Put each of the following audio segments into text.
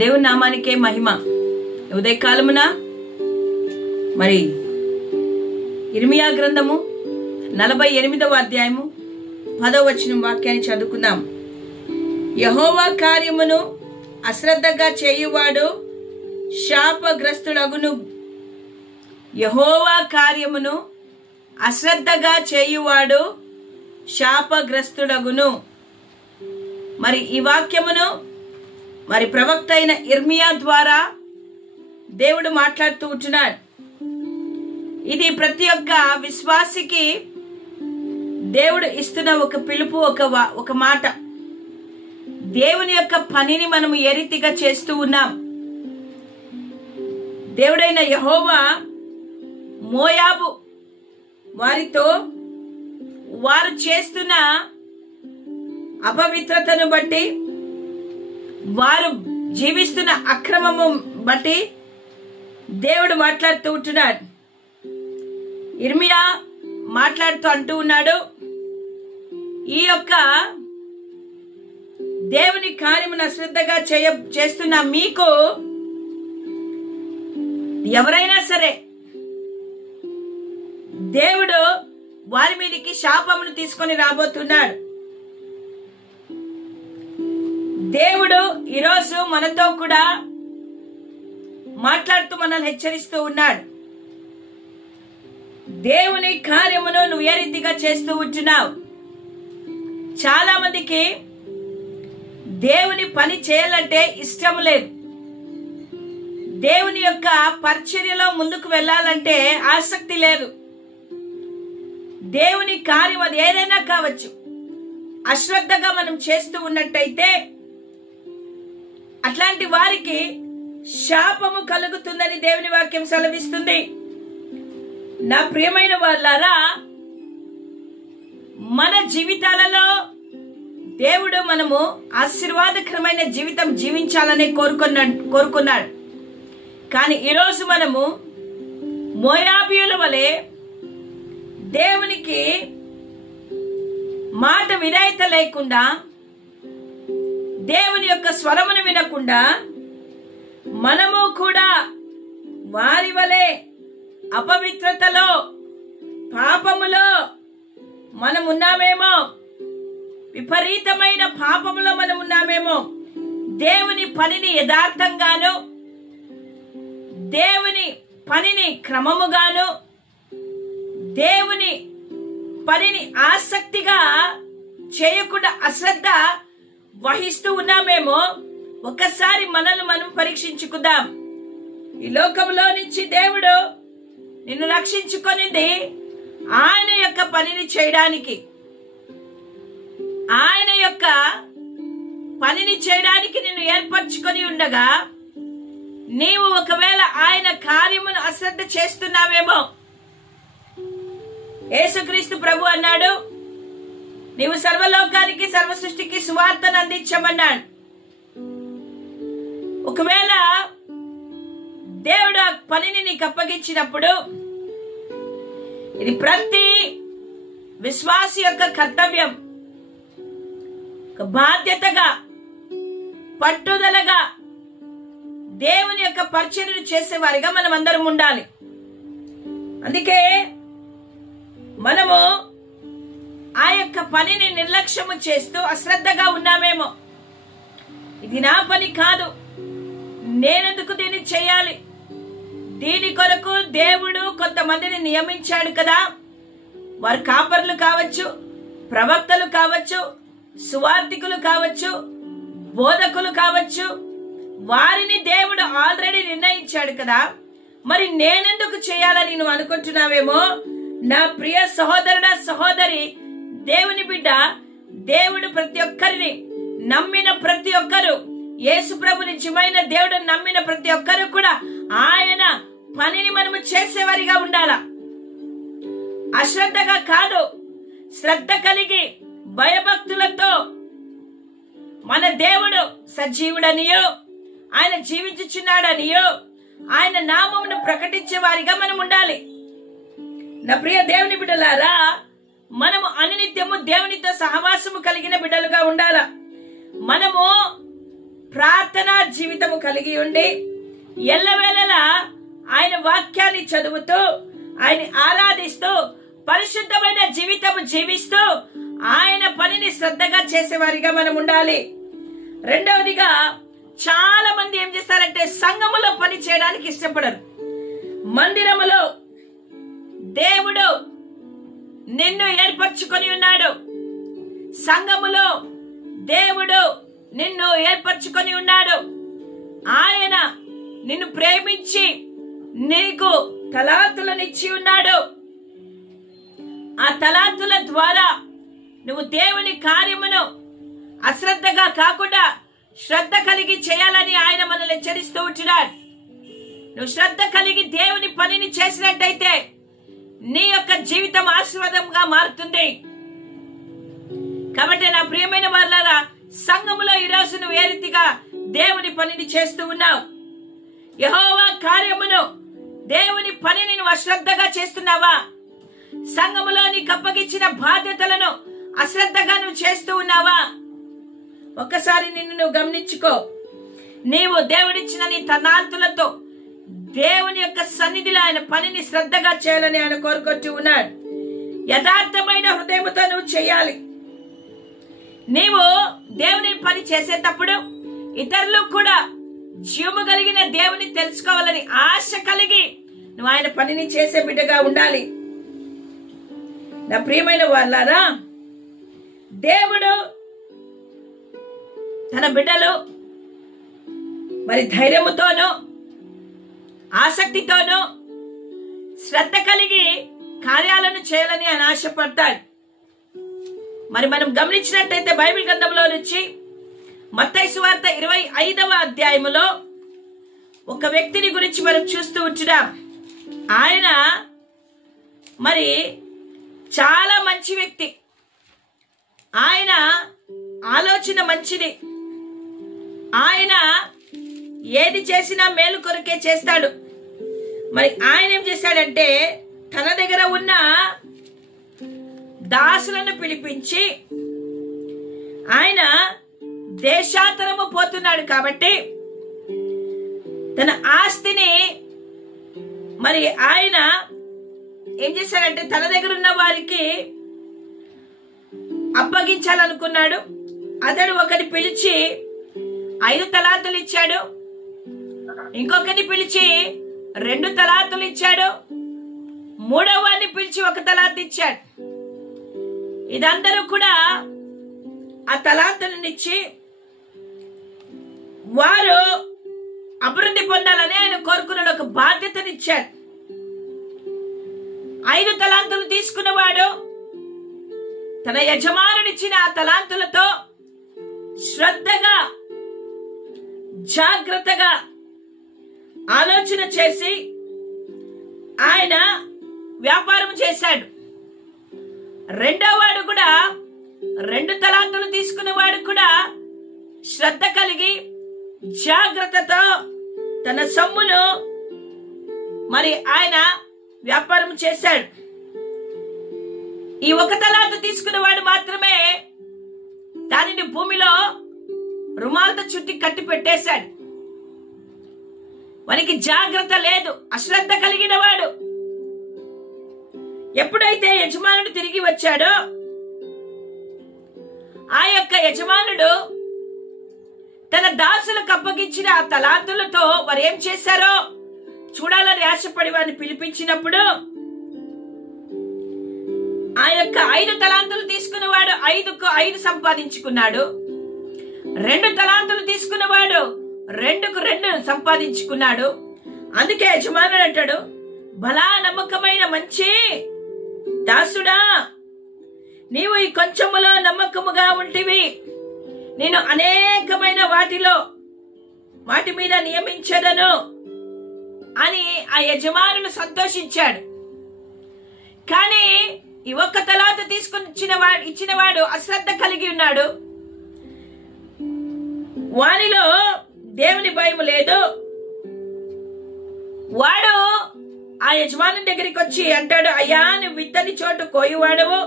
దేవుని నామానికే మహిమ. ఉదయకాలమున మరి ఇర్మియా గ్రంథము 48వ అధ్యాయము 10వ వచనం వాక్యాన్ని చదువుకుందాం. యెహోవా కార్యమును అశ్రద్ధగా చేయువాడు శాపగ్రస్తుడగును. యెహోవా కార్యమును అశ్రద్ధగా చేయువాడు శాపగ్రస్తుడగును. మరి ఈ వాక్యమును మరి ప్రవక్త అయిన ఇర్మియా ద్వారా దేవుడు మాట్లాడుతూ ఉంటున్నాడు. ఇది ప్రతి ఒక్క విశ్వాసికి దేవుడు ఇస్తున్న ఒక పిలుపు, ఒక మాట. దేవుని యొక్క పనిని మనము ఏ రీతిగా చేస్తూ ఉన్నాం. దేవుడైన యెహోవా మోయాబు వారితో వారు చేస్తున్న అపవిత్రతను బట్టి, వారు జీవిస్తున్న అక్రమము బట్టి దేవుడు మాట్లాడుతూ ఉంటున్నాడు. ఇర్మియా మాట్లాడుతూ అంటూ ఉన్నాడు, ఈ యొక్క దేవుని కార్యమును అశ్రద్ధగా చేస్తున్న మీకు ఎవరైనా సరే దేవుడు వారి మీదకి శాపమును తీసుకొని రాబోతున్నాడు. దేవుడు ఈరోజు మనతో కూడా మాట్లాడుతూ మనల్ని హెచ్చరిస్తూ ఉన్నాడు. దేవుని కార్యమును నువ్వు ఏ రీతిగా చేస్తూ ఉంటున్నావు? చాలా మందికి దేవుని పని చేయాలంటే ఇష్టం లేదు. దేవుని యొక్క పరిచర్యలో ముందుకు వెళ్ళాలంటే ఆసక్తి లేదు. దేవుని కార్యం అది ఏదైనా కావచ్చు, అశ్రద్ధగా మనం చేస్తూ ఉన్నట్టయితే అట్లాంటి వారికి శాపము కలుగుతుందని దేవుని వాక్యం సెలవిస్తుంది. నా ప్రియమైన వాళ్ళారా, మన జీవితాలలో దేవుడు మనము ఆశీర్వాదకరమైన జీవితం జీవించాలని కోరుకున్నాడు. కానీ ఈరోజు మనము మోయాబీయుల వలె దేవునికి మాట విధేయత లేకుండా, దేవుని యొక్క స్వరమును వినకుండా మనము కూడా వారి వలె అపవిత్రతలో, పాపములో మనం ఉన్నామేమో, విపరీతమైన పాపములో మనం ఉన్నామేమో. దేవుని పనిని యథార్థంగాను, దేవుని పనిని క్రమముగాను, దేవుని పనిని ఆసక్తిగా చేయకుండా అశ్రద్ధ వహిస్తూ ఉన్నామేమో. ఒకసారి మనల్ని మనం పరీక్షించుకుందాం. ఈ లోకంలో నుంచి దేవుడు నిన్ను రక్షించుకొనింది ఆయన యొక్క పనిని చేయడానికి, ఆయన యొక్క పనిని చేయడానికి నిన్ను ఏర్పరచుకొని ఉండగా నీవు ఒకవేళ ఆయన కార్యమును అశ్రద్ధ చేస్తున్నావేమో. యేసుక్రీస్తు ప్రభు అన్నాడు, నీవు సర్వలోకానికి, సర్వ సృష్టికి సువార్తను అందించమన్నాడు. ఒకవేళ దేవుడు ఆ పనిని నీకు అప్పగించినప్పుడు ఇది ప్రతి విశ్వాసి యొక్క కర్తవ్యం. ఒక బాధ్యతగా, పట్టుదలగా దేవుని యొక్క పరిచర్యను చేసేవారిగా మనం అందరం ఉండాలి. అందుకే మనము ఆ యొక్క పనిని నిర్లక్ష్యము చేస్తూ అశ్రద్ధగా ఉన్నామేమో. ఇది నా పని కాదు, నేనెందుకు దీన్ని చేయాలి? దీని కొరకు దేవుడు కొంతమందిని నియమించాడు కదా. వారు కాపర్లు కావచ్చు, ప్రవక్తలు కావచ్చు, సువార్తికులు కావచ్చు, బోధకులు కావచ్చు. వారిని దేవుడు ఆల్రెడీ నిర్ణయించాడు కదా. మరి నేనెందుకు చేయాలని నువ్వు అనుకుంటున్నావేమో. నా ప్రియ సహోదరుడా, సహోదరి, దేవుని బిడ్డ, దేవుడు ప్రతి ఒక్కరిని నమ్మిన ప్రతి ఒక్కరు, యేసు ప్రభు నిజమైన దేవుడు నమ్మిన ప్రతి ఒక్కరు కూడా ఆయన పనిని మనము చేసేవారిగా ఉండాలా. అశ్రద్ధగా కాదు, శ్రద్ధ కలిగి భయభక్తులతో మన దేవుడు సజీవుడనియో, ఆయన జీవించుచున్నాడనియో, ఆయన నామమును ప్రకటించే వారిగా మనం ఉండాలి. నా ప్రియ దేవుని బిడ్డలారా, మనము అనినిత్యము దేవునితో సహవాసము కలిగిన బిడ్డలుగా ఉండాలా. మనము ప్రార్థనా జీవితము కలిగి ఉండి ఎల్లవేళలా ఆయన వాక్యాన్ని చదువుతూ ఆయన ఆరాధిస్తూ పరిశుద్ధమైన జీవితము జీవిస్తూ ఆయన పనిని శ్రద్ధగా చేసేవారిగా మనం ఉండాలి. రెండవదిగా చాలా మంది ఏం చేస్తారంటే సంఘములో పని చేయడానికి ఇష్టపడరు. మందిరములో దేవుడు నిన్ను ఏర్పరచుకొని ఉన్నాడు. సంఘములో దేవుడు నిన్ను ఏర్పరచుకొని ఉన్నాడు. ఆయన నిన్ను ప్రేమించి నీకు తలాంతులనిచ్చి ఉన్నాడు. ఆ తలాంతుల ద్వారా నువ్వు దేవుని కార్యమును అశ్రద్ధగా కాకుండా శ్రద్ధ కలిగి చేయాలని ఆయన మనల్ని హెచ్చరిస్తూ ఉంటున్నాడు. నువ్వు శ్రద్ధ కలిగి దేవుని పనిని చేసినట్టయితే నీ యొక్క జీవితం ఆశీర్వాదంగా మారుతుంది. కాబట్టి నా ప్రియమైన వారలారా, సంఘములో ఈరోజు నువ్వు ఏ రీతిగా దేవుని పనిని చేస్తూ ఉన్నావు? యెహోవా కార్యమును దేవుని పనిని నువ్వు అశ్రద్ధగా చేస్తున్నావా? సంఘములో నీకు అప్పగించిన బాధ్యతలను అశ్రద్ధగా నువ్వు చేస్తూ ఉన్నావా? ఒక్కసారి నిన్ను నువ్వు గమనించుకో. నీవు దేవుడిచ్చిన నీ తలాంతులతో దేవుని యొక్క సన్నిధిలో ఆయన పనిని శ్రద్ధగా చేయాలని ఆయన కోరుకుంటూ ఉన్నాడు. యథార్థమైన హృదయంతో నువ్వు చేయాలి. నీవు దేవుని పని చేసేటప్పుడు ఇతరులు కూడా జీవము కలిగిన దేవుని తెలుసుకోవాలని ఆశ కలిగి నువ్వు ఆయన పనిని చేసే బిడ్డగా ఉండాలి. నా ప్రియమైన వాళ్ళారా, దేవుడు తన బిడ్డలు మరి ధైర్యముతోనూ ఆసక్తితోనూ శ్రద్ధ కలిగి కార్యాలను చేయాలని ఆయన ఆశపడతాడు. మరి మనం గమనించినట్టయితే బైబిల్ గ్రంథంలో నుంచి మత్తయి సువార్త 25వ అధ్యాయములో ఒక వ్యక్తిని గురించి మనం చూస్తూ ఉంటున్నాం. ఆయన మరి చాలా మంచి వ్యక్తి. ఆయన ఆలోచన మంచిది. ఆయన ఏది చేసినా మేలు కొరకే చేస్తాడు. మరి ఆయన ఏం చేశాడంటే తన దగ్గర ఉన్న దాసులను పిలిపించి, ఆయన దేశాంతరము పోతున్నాడు కాబట్టి తన ఆస్తిని మరి ఆయన ఏం చేశాడంటే తన దగ్గర ఉన్న వారికి అప్పగించాలనుకున్నాడు. అతడు ఒకటి పిలిచి 5 తలాంతులు ఇచ్చాడు. ఇంకొకరిని పిలిచి 2 తలాంతులు ఇచ్చాడు. మూడవ వాడిని పిలిచి 1 తలాంతు ఇచ్చాడు. ఇదందరూ కూడా ఆ తలాంతులను ఇచ్చి వారు అభివృద్ధి పొందాలని ఆయన కోరుకున్న ఒక బాధ్యతనిచ్చాడు. 5 తలాంతులు తీసుకున్నవాడు తన యజమానుడిచ్చిన ఆ తలాంతులతో శ్రద్ధగా జాగ్రత్తగా ఆలోచన చేసి ఆయన వ్యాపారం చేశాడు. రెండవ వాడు కూడా 2 తలాంతులు తీసుకున్నవాడు కూడా శ్రద్ధ కలిగి జాగ్రత్తతో తన సొమ్మును మరి ఆయన వ్యాపారం చేశాడు. ఈ 1 తలాంతు తీసుకున్నవాడు మాత్రమే దానిని భూమిలో రుమాలతో చుట్టి కట్టి పెట్టేశాడు. వానికి జాగ్రత్త లేదు, అశ్రద్ధ కలిగిన వాడు. ఎప్పుడైతే యజమానుడు తిరిగి వచ్చాడో ఆ యొక్క యజమానుడు తన దాసులకు అప్పగించిన ఆ తలాంతులతో వారు ఏం చేశారో చూడాలని ఆశపడి వారిని పిలిపించినప్పుడు ఆ యొక్క 5 తలాంతులు తీసుకున్నవాడు 5కు 5 సంపాదించుకున్నాడు. 2 తలాంతులు తీసుకున్నవాడు 2కు 2 సంపాదించుకున్నాడు. అందుకే యజమానుడు అంటాడు, బలా నమ్మకమైన మంచి దాసుడా, నీవు ఈ కొంచెములో నమ్మకముగా ఉంటివి, నేను అనేకమైన వాటి మీద నియమించదను అని ఆ యజమానులు సంతోషించాడు. కానీ ఈ 1 తలాంతు తీసుకుని ఇచ్చినవాడు అశ్రద్ధ కలిగి ఉన్నాడు. వానిలో దేవుని భయం లేదు. వాడు ఆ యజమాని దగ్గరికి వచ్చి అంటాడు, అయ్యా, నువ్వు విత్తని చోటు కోయువాడవు,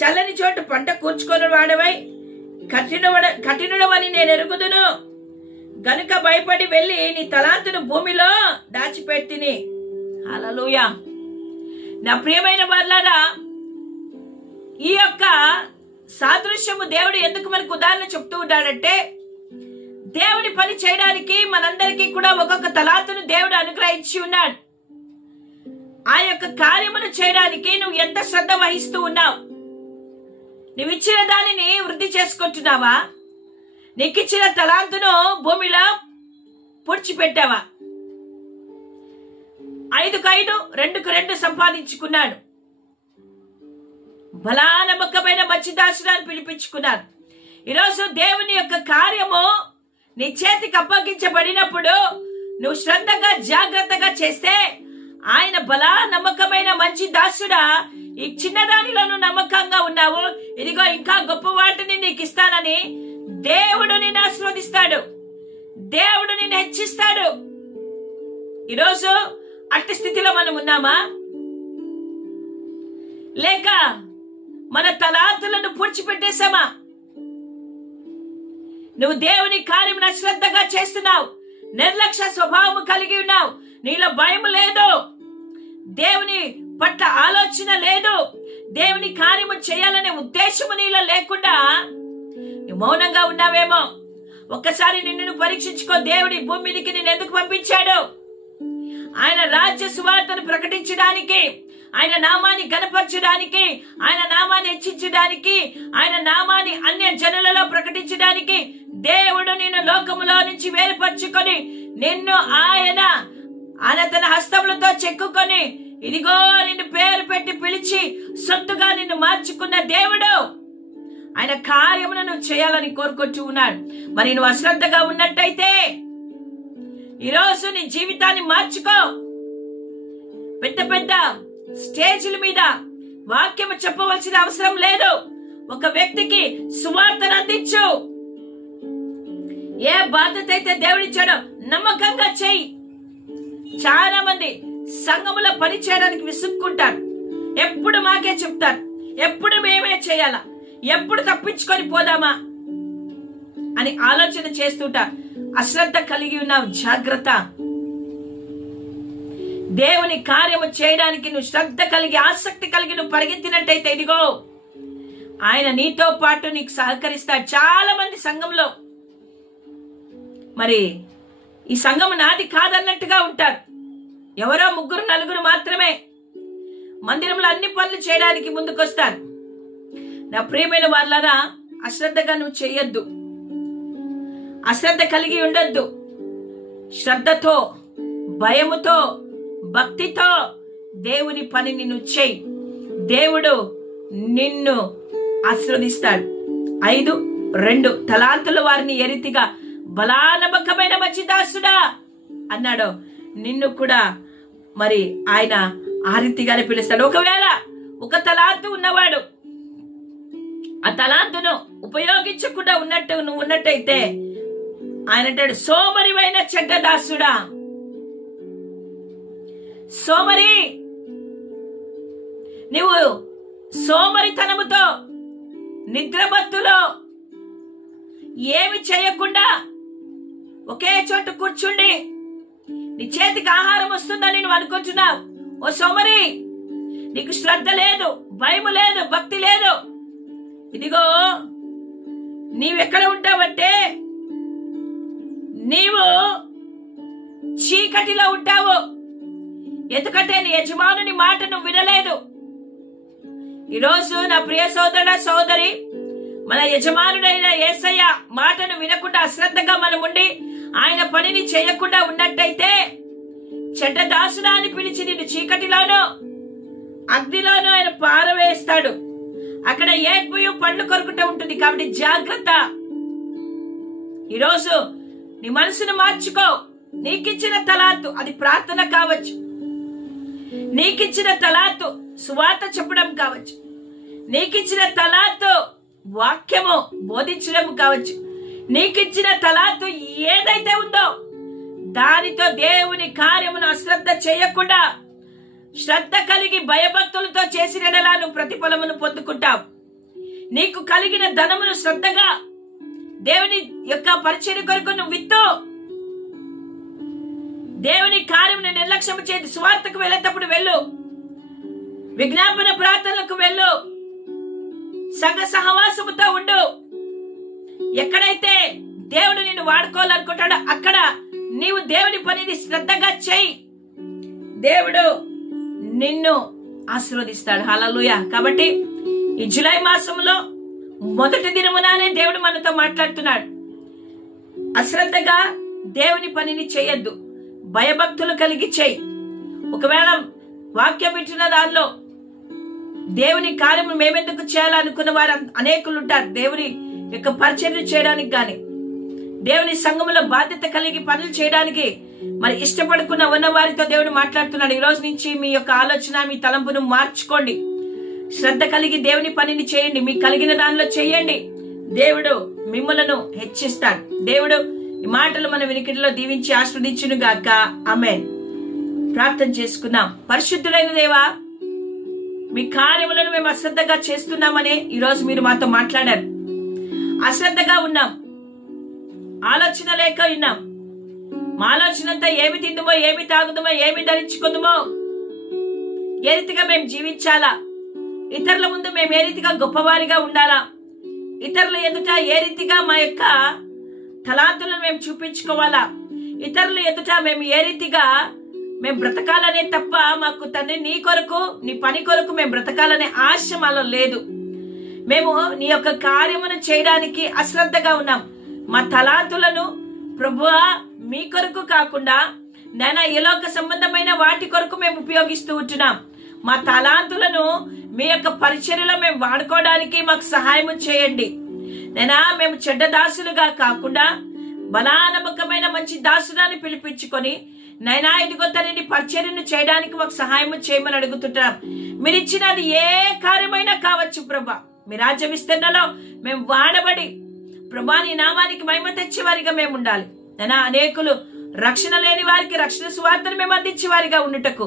చల్లని చోటు పంట కూర్చుకొని వాడవై కఠినుడవని నేను ఎరుగుదును. గనుక భయపడి వెళ్ళి నీ తలాంతును భూమిలో దాచిపెట్టిని. హల్లెలూయా. నా ప్రియమైన వారలారా, ఈ యొక్క సాదృశ్యము దేవుడు ఎందుకు మనకు ఉదాహరణ చెప్తూ ఉంటాడంటే, దేవుని పని చేయడానికి మనందరికీ కూడా ఒక్కొక్క తలాంతును దేవుడు అనుగ్రహించి ఉన్నాడు. ఆ యొక్క కార్యమును చేయడానికి నువ్వు ఎంత శ్రద్ధ వహిస్తూ ఉన్నావు? నువ్వు ఇచ్చిన దానిని వృద్ధి చేసుకుంటున్నావా? నీకిచ్చిన తలాంతును భూమిలో పూడ్చిపెట్టావా? 5కు 5, 2కు 2 సంపాదించుకున్నాడు. బలా నమ్మకమైన మంచి దాసుడాన్ని పిలిపించుకున్నాడు. ఈరోజు దేవుని యొక్క కార్యము నీ చేతికి అప్పగించబడినప్పుడు నువ్వు శ్రద్ధగా జాగ్రత్తగా చేస్తే, ఆయన బలా నమ్మకమైన మంచి దాసుడా, ఈ చిన్నదానిలో నువ్వు నమ్మకంగా ఉన్నావు, ఇదిగో ఇంకా గొప్ప వాటిని నీకు ఇస్తానని దేవుడు నిన్ను ఆశీర్వదిస్తాడు. దేవుడు నిన్ను హెచ్చిస్తాడు. ఈరోజు అట్టి స్థితిలో మనం ఉన్నామా? లేక మన తలాంతులను పూడ్చిపెట్టేశామా? నువ్వు దేవుని కార్యం అశ్రద్ధగా చేస్తున్నావు, నిర్లక్ష్య స్వభావం కలిగి ఉన్నావు, నీలో భయం లేదు, దేవుని పట్ల ఆలోచన లేదు, దేవుని కార్యము చేయాలనే ఉద్దేశము నీలో లేకుండా నువ్వు మౌనంగా ఉన్నావేమో. ఒక్కసారి నిన్ను పరీక్షించుకో. దేవుడి భూమి మీదకి నేను ఎందుకు పంపించాడు? ఆయన రాజ్య సువార్తను ప్రకటించడానికి, ఆయన నామాన్ని గణపరచడానికి, ఆయన నామాన్ని హెచ్చించడానికి, ఆయన నామాన్ని అన్య జనులలో ప్రకటించడానికి దేవుడు నిన్ను లోకములో నుంచి వేరుపరుచుకొని నిన్ను ఆయన తన హస్తములతో చెక్కుకొని ఇదిగో నిన్ను పేరు పెట్టి పిలిచి సొత్తుగా నిన్ను మార్చుకున్న దేవుడు. ఆయన కార్యమును నువ్వు చేయాలని కోరుకుంటూ ఉన్నాడు. మరి నువ్వు అశ్రద్ధగా ఉన్నట్టయితే ఈరోజు నీ జీవితాన్ని మార్చుకో. పెద్ద పెద్ద స్టేజ్ల మీద వాక్యము చెప్పవలసిన అవసరం లేదు. ఒక వ్యక్తికి సువార్తను అందించు. ఏ బాధ్యత అయితే దేవుడిచ్చాడో నమ్మకంగా చెయ్యి. చాలా మంది సంఘములో పని చేయడానికి విసుక్కుంటారు. ఎప్పుడు మాకే చెప్తారు, ఎప్పుడు మేమే చేయాలా, ఎప్పుడు తప్పించుకొని పోదామా అని ఆలోచన చేస్తుంటారు. అశ్రద్ధ కలిగి ఉన్నావు, జాగ్రత్త. దేవుని కార్యము చేయడానికి నువ్వు శ్రద్ధ కలిగి ఆసక్తి కలిగి నువ్వు పరిగెత్తినట్టయితే ఇదిగో ఆయన నీతో పాటు నీకు సహకరిస్తాడు. చాలా మంది సంఘంలో మరి ఈ సంఘం నాది కాదన్నట్టుగా ఉంటారు. ఎవరో 3, 4 మాత్రమే మందిరంలో అన్ని పనులు చేయడానికి ముందుకొస్తారు. నా ప్రియమైన వాళ్ళరా, అశ్రద్ధగా నువ్వు చేయొద్దు, అశ్రద్ధ కలిగి ఉండొద్దు. శ్రద్ధతో, భయముతో, భక్తితో దేవుని పనిని నువ్వు చేయి. దేవుడు నిన్ను ఆశీర్వదిస్తాడు. 5:2 తలాంతుల వారిని ఎరితిగా బలా నమ్మకమైన మంచి దాసుడా అన్నాడు. నిన్ను కూడా మరి ఆయన ఆ రీతిగానే పిలుస్తాడు. ఒకవేళ 1 తలాంతు ఉన్నవాడు ఆ తలాంతును ఉపయోగించకుండా నువ్వు ఉన్నట్టయితే ఆయన అంటాడు, సోమరివైన చెడ్డ దాసుడా. సోమరి, నువ్వు సోమరితనముతో నిద్రమత్తులో ఏమి చేయకుండా ఒకే చోట కూర్చుండి నీ చేతికి ఆహారం వస్తుందని నువ్వు అనుకుంటున్నావు. ఓ సోమరి, నీకు శ్రద్ధ లేదు, భయం లేదు, భక్తి లేదు. ఇదిగో నీవెక్కడ ఉంటావంటే నీవు చీకటిలో ఉంటావు. ఎందుకంటే నీ యజమానుని మాట నువ్వు వినలేదు. ఈరోజు నా ప్రియ సోదరుడ సోదరి, మన యజమానుడైన యేసయ్య మాటను వినకుండా అశ్రద్ధగా మనం ఉండి ఆయన పనిని చేయకుండా ఉన్నట్టయితే చెడ్డ దాసుడా అని పిలిచి నిన్ను చీకటిలోనూ అగ్నిలోనూ ఆయన పారవేస్తాడు. అక్కడ ఏడ్పుయు పండ్లు కొరుకుతూ ఉంటుంది. కాబట్టి జాగ్రత్త. ఈరోజు నీ మనసును మార్చుకో. నీకిచ్చిన తలాంతు, అది ప్రార్థన కావచ్చు, నీకిచ్చిన తలాంతు సువార్త చెప్పడం కావచ్చు, నీకిచ్చిన తలాంతు వాక్యము బోధించడం కావచ్చు, నీకిచ్చిన తలాంతు ఏదైతే ఉందో దానితో దేవుని కార్యమును అశ్రద్ధ చేయకుండా శ్రద్ధ కలిగి భయభక్తులతో చేసిన నువ్వు ప్రతిఫలమును పొందుకుంటావు. నీకు కలిగిన ధనమును శ్రద్ధగా దేవుని యొక్క పరిచర్య కొరకు నువ్వు విత్తు. దేవుని కార్యం నిర్లక్ష్యం చేసి సువార్తకు వెళ్ళేటప్పుడు వెళ్ళు, విజ్ఞాపన ప్రార్థనలకు వెళ్ళు, సంఘ సహవాసముతో ఉండు. ఎక్కడైతే దేవుడు నిన్ను వాడుకోవాలనుకుంటాడో అక్కడ నీవు దేవుని పనిని శ్రద్ధగా చేయి. దేవుడు నిన్ను ఆశీర్వదిస్తాడు. హల్లెలూయా. కాబట్టి ఈ జూలై మాసంలో మొదటి దినమునానే దేవుడు మనతో మాట్లాడుతున్నాడు. అశ్రద్ధగా దేవుని పనిని చేయొద్దు, భయభక్తులు కలిగి చేయి. ఒకవేళ వాక్యం వింటున్న దానిలో దేవుని కార్యము మేమెందుకు చేయాలనుకున్న వారు అనేకులు ఉంటారు. దేవుని యొక్క పరిచర్య చేయడానికి గాని, దేవుని సంఘములో బాధ్యత కలిగి పనులు చేయడానికి మరి ఇష్టపడుకున్న ఉన్న వారితో దేవుడు మాట్లాడుతున్నాడు. ఈ రోజు నుంచి మీ యొక్క ఆలోచన, మీ తలంపును మార్చుకోండి. శ్రద్ధ కలిగి దేవుని పనిని చేయండి. మీకు కలిగిన దానిలో చేయండి. దేవుడు మిమ్మలను హెచ్చిస్తాడు. దేవుడు ఈ మాటలు మన వినికిడిలో దీవించి ఆస్వాదించును గాక. ఆమేన్. ప్రార్థన చేసుకుందాం. పరిశుద్ధుడైన దేవా, మీ కార్యములను మేము అశ్రద్ధగా చేస్తున్నామని ఈరోజు మీరు మాతో మాట్లాడారు. అశ్రద్ధగా ఉన్నాం, ఆలోచన లేక ఉన్నాం. మా ఆలోచన అంతా ఏమి తిందుమో, ఏమి తాగుదామో, ఏమి ధరించుకుందామో, ఏ రీతిగా మేము జీవించాలా, ఇతరుల ముందు మేము ఏ రీతిగా గొప్పవారిగా ఉండాలా, ఇతరుల ఎదుట ఏ రీతిగా మా యొక్క తలాంతులను మేము చూపించుకోవాలా, ఇతరుల ఎదుట మేము ఏ రీతిగా మేము బ్రతకాలనే తప్ప మాకు తండ్రి నీ కొరకు, నీ పని కొరకు మేము బ్రతకాలనే ఆశ మాలో లేదు. మేము నీ యొక్క కార్యమును చేయడానికి అశ్రద్ధగా ఉన్నాం. మా తలాంతులను ప్రభువా మీ కొరకు కాకుండా నైనా ఈ లోక సంబంధమైన వాటి కొరకు మేము ఉపయోగిస్తూ ఉంటున్నాం. మా తలాంతులను మీ యొక్క పరిచర్యలో మేము వాడుకోవడానికి మాకు సహాయం చేయండి. నైనా మేము చెడ్డ దాసులుగా కాకుండా బలానమ్మకమైన మంచి దాసురాన్ని పిలిపించుకొని నైనా ఇదిగో తనని పరిచర్యను చేయడానికి మాకు సహాయం చేయమని అడుగుతుంటాం. మీరు ఇచ్చినది ఏ కార్యమైనా కావచ్చు ప్రభా. మీ రాజ్య విస్తరణలో మేము వాడబడి ప్రభా నీ నామానికి మహిమ తెచ్చేవారిగా మేము ఉండాలి. నైనా అనేకులు రక్షణ లేని వారికి రక్షణ సువార్తను మేము అందించే వారిగా ఉండుటకు,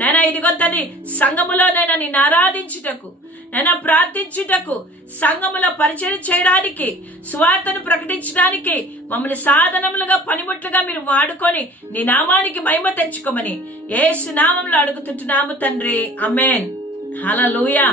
నైనా ఇదిగో తని సంఘములో నైనా నిన్ను ఆరాధించుటకు, నైనా ప్రార్థించుటకు, సంఘములో పరిచయం చేయడానికి, సువార్తను ప్రకటించడానికి మమ్మల్ని సాధనములుగా పనిముట్లుగా మీరు వాడుకొని నీ నామానికి మహిమ తెచ్చుకోమని యేసు నామములో అడుగుతుంటున్నాము తండ్రి. ఆమేన్. హల్లెలూయా.